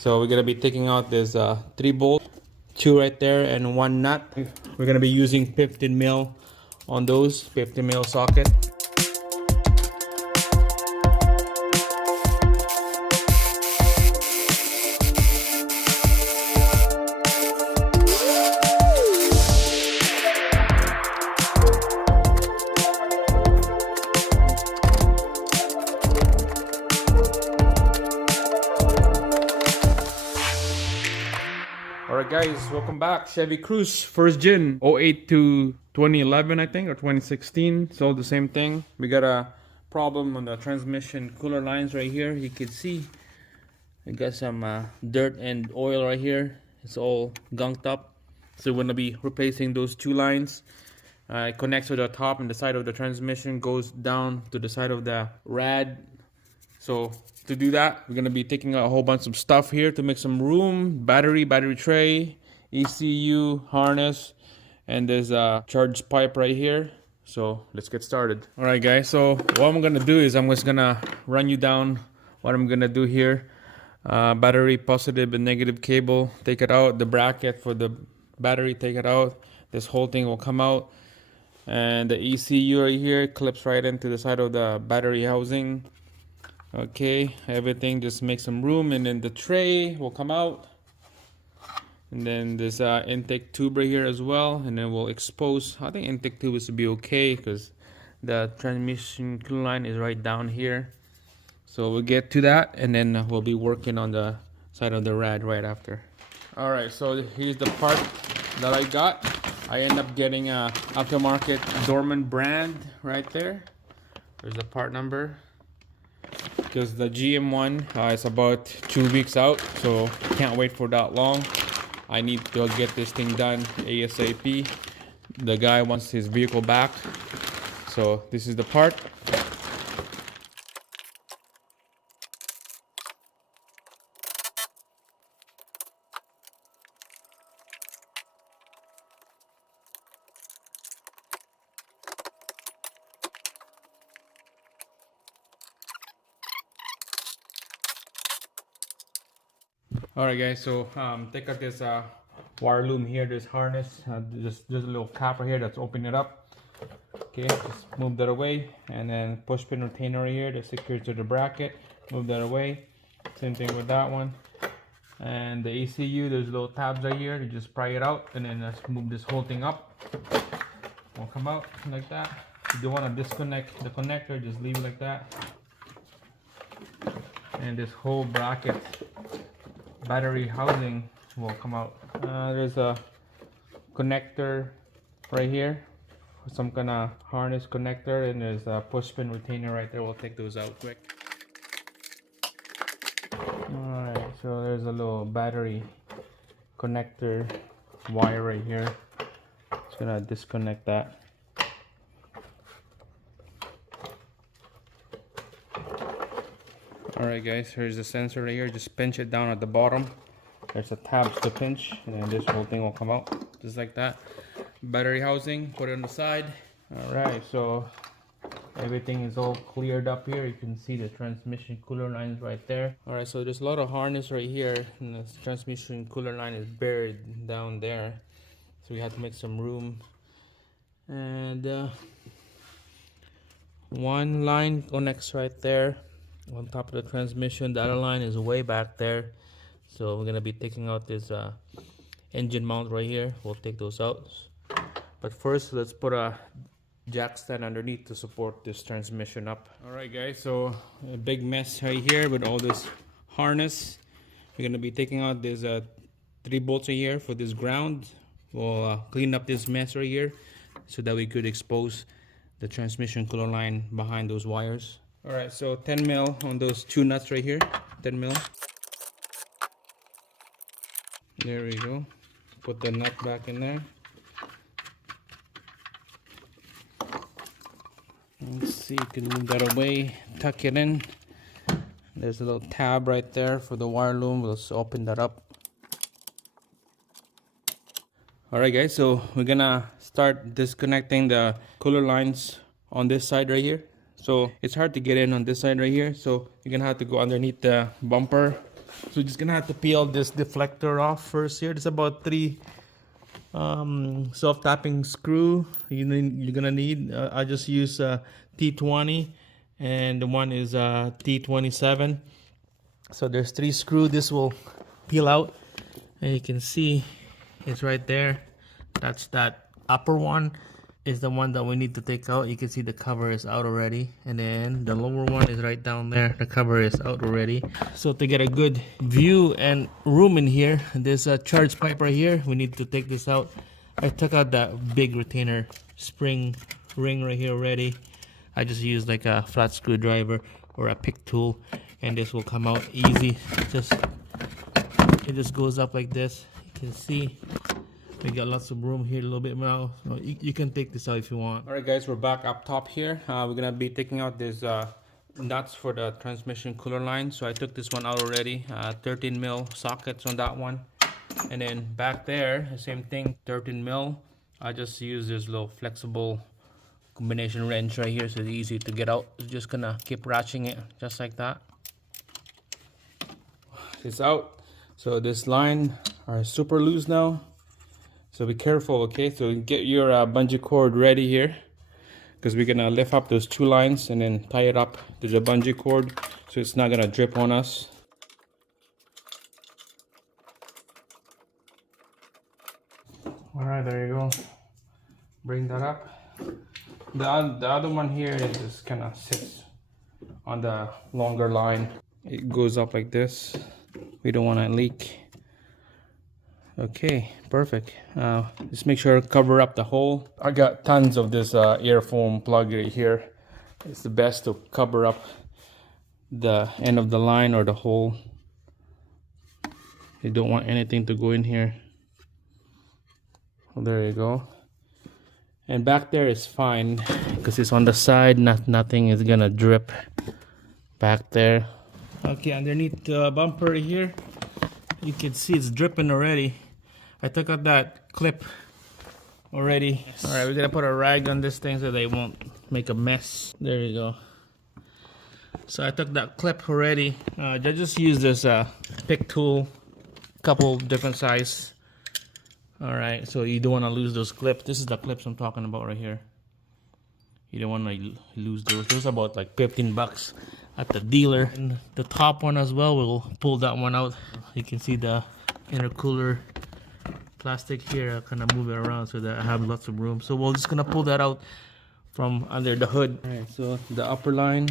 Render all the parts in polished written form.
So we're gonna be taking out this 3 bolt, 2 right there, and 1 nut. We're gonna be using 15 mil on those 15 mil socket. Alright guys, welcome back. Chevy Cruze, first gen, 08 to 2011 I think, or 2016, so the same thing. We got a problem on the transmission cooler lines right here. You can see we got some dirt and oil right here. It's all gunked up, so we're gonna be replacing those 2 lines. It connects to the top and the side of the transmission, goes down to the side of the rad. So to do that, we're gonna be taking out a whole bunch of stuff here to make some room. Battery tray, ECU, harness, and there's a charge pipe right here. So let's get started. All right guys, so what I'm gonna do is I'm just gonna run you down what I'm gonna do here. Battery positive and negative cable, take it out. The bracket for the battery, take it out. This whole thing will come out. And the ECU right here clips right into the side of the battery housing. Okay, everything, just make some room, and then the tray will come out, and then this intake tube right here as well, and then we'll expose. I think intake tube is to be okay because the transmission cooler line is right down here. So we'll get to that, and then we'll be working on the side of the rad right after. All right, so here's the part that I got. I end up getting a aftermarket Dorman brand right there. There's the part number. Because the GM one is about 2 weeks out, so can't wait for that long. I need to get this thing done ASAP. The guy wants his vehicle back, so this is the part. Alright guys, so take out this wire loom here, this harness, just there's a little cap right here that's open it up. Okay, just move that away, and then push pin retainer right here that secures to the bracket, move that away. Same thing with that one. And the ECU, there's little tabs right here to just pry it out, and then just move this whole thing up. Will come out like that. If you want to disconnect the connector, just leave it like that. And this whole bracket battery housing will come out. There's a connector right here, some kind of harness connector, and there's a push pin retainer right there. We'll take those out quick. Alright, so there's a little battery connector wire right here. Just gonna disconnect that. Alright guys, here's the sensor right here. Just pinch it down at the bottom. There's a tab to pinch, and then this whole thing will come out just like that. Battery housing, put it on the side. Alright, so everything is all cleared up here. You can see the transmission cooler lines right there. Alright, so there's a lot of harness right here, and the transmission cooler line is buried down there. So we have to make some room. And one line connects right there on top of the transmission. The other line is way back there, so we're gonna be taking out this engine mount right here. We'll take those out, but first let's put a jack stand underneath to support this transmission up. All right guys, so a big mess right here with all this harness. We're gonna be taking out this 3 bolts right here for this ground. We'll clean up this mess right here so that we could expose the transmission cooler line behind those wires. Alright, so 10 mil on those 2 nuts right here. 10 mil. There we go. Put the nut back in there. Let's see, you can move that away, tuck it in. There's a little tab right there for the wire loom. We'll just open that up. Alright guys, so we're gonna start disconnecting the cooler lines on this side right here. So it's hard to get in on this side right here, so you're gonna have to go underneath the bumper So we're just gonna have to peel this deflector off first here. There's about 3 self-tapping screw you're gonna need. I just use T20 and the one is T27. So there's 3 screws. This will peel out, and you can see it's right there. That's that upper one is the one that we need to take out. You can see the cover is out already, and then the lower one is right down there. The cover is out already. So to get a good view and room in here, there's a charge pipe right here. We need to take this out. I took out that big retainer spring ring right here already. I just used like a flat screwdriver or a pick tool, and this will come out easy. It just goes up like this. You can see we got lots of room here, a little bit now. So you can take this out if you want. All right, guys, we're back up top here. We're gonna be taking out this nuts for the transmission cooler line. So I took this one out already. 13 mil sockets on that one, and then back there, the same thing, 13 mil. I just use this little flexible combination wrench right here, so it's easy to get out. Just gonna keep ratcheting it just like that. It's out. So this line are super loose now. So be careful, okay? So get your bungee cord ready here, because we're gonna lift up those 2 lines and then tie it up to the bungee cord so it's not gonna drip on us. All right, there you go. Bring that up. The other one here is just kind of sits on the longer line. It goes up like this. We don't want to leak. Okay, perfect. Just make sure to cover up the hole. I got tons of this air foam plug right here. It's the best to cover up the end of the line or the hole. You don't want anything to go in here. Well, there you go. And back there is fine because it's on the side. Nothing is gonna drip back there. Okay, underneath the bumper here, you can see it's dripping already. I took out that clip already. All right, we're gonna put a rag on this thing so they won't make a mess. There you go. So I took that clip already. I just used this pick tool, couple different size. All right, so you don't want to lose those clips. This is the clips I'm talking about right here. You don't want to lose those. Those are about like 15 bucks at the dealer. And the top one as well, we'll pull that one out. You can see the intercooler plastic here. I'll kind of move it around so that I have lots of room. So we're just gonna pull that out from under the hood. All right, so the upper line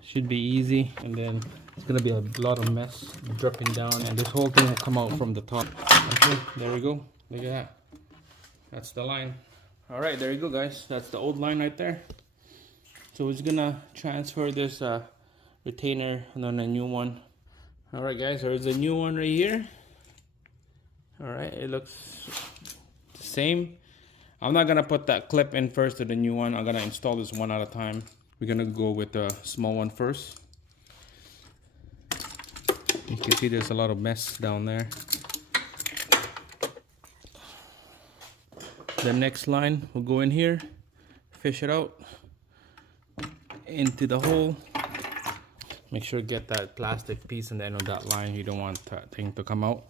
should be easy, and then it's gonna be a lot of mess dripping down, and this whole thing will come out from the top. Okay, there we go. Look at that. That's the line. All right, there you go, guys. That's the old line right there. So we're just gonna transfer this retainer and then a new one. All right, guys, there's a new one right here. All right, it looks the same. I'm not gonna put that clip in first to the new one. I'm gonna install this one at a time. We're gonna go with the small one first. You can see there's a lot of mess down there. The next line will go in here, fish it out into the hole. Make sure to get that plastic piece in the end of that line. You don't want that thing to come out.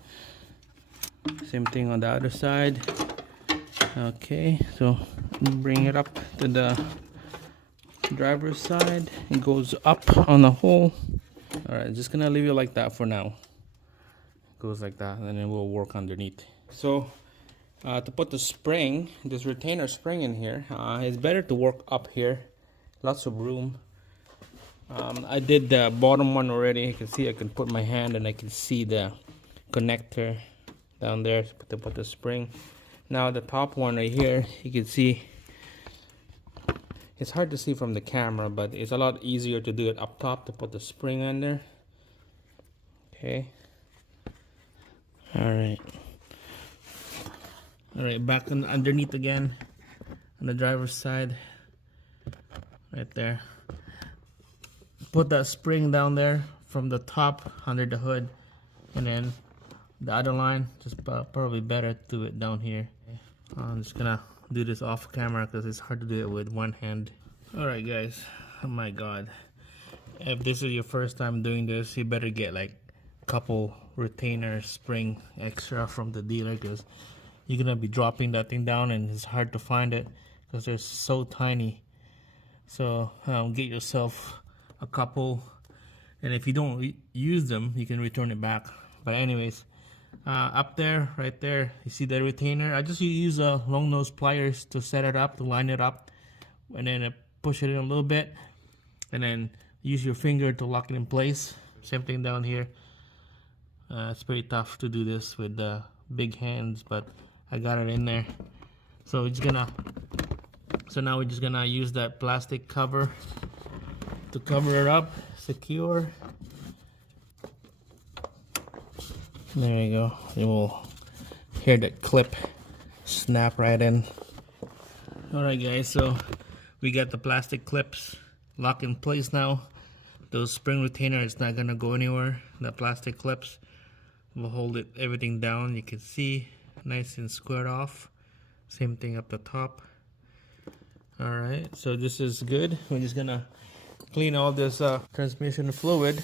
Same thing on the other side. Okay, so bring it up to the driver's side. It goes up on the hole. All right, just gonna leave it like that for now. Goes like that, and then we'll work underneath. So to put the spring, this retainer spring in here, it's better to work up here. Lots of room. I did the bottom one already. You can see I can put my hand and I can see the connector down there to put the spring. Now the top one right here, you can see it's hard to see from the camera, but it's a lot easier to do it up top to put the spring in there. Okay. All right, back on underneath again on the driver's side, right there. Put that spring down there from the top under the hood, and then the other line, just probably better to do it down here. I'm just gonna do this off camera because it's hard to do it with one hand. All right, guys. Oh my God. If this is your first time doing this, you better get like couple retainer spring extra from the dealer, because you're gonna be dropping that thing down and it's hard to find it because they're so tiny. So get yourself a couple, and if you don't use them, you can return it back. But anyways, up there, right there, you see the retainer. I just use long nose pliers to set it up, to line it up, and then push it in a little bit, and then use your finger to lock it in place. Same thing down here. It's pretty tough to do this with big hands, but I got it in there. So now we're just gonna use that plastic cover to cover it up, secure. There you go. You will hear that clip snap right in. Alright guys, so we got the plastic clips locked in place now. Those spring retainer, it's not gonna go anywhere. The plastic clips will hold everything down. You can see, nice and squared off. Same thing up the top. Alright, so this is good. We're just gonna clean all this transmission fluid.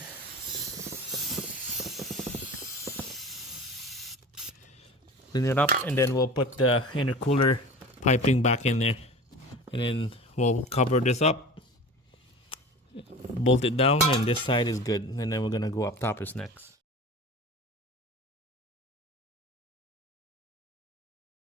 Clean it up, and then we'll put the intercooler piping back in there. And then we'll cover this up, bolt it down, and this side is good. And then we're gonna go up top is next.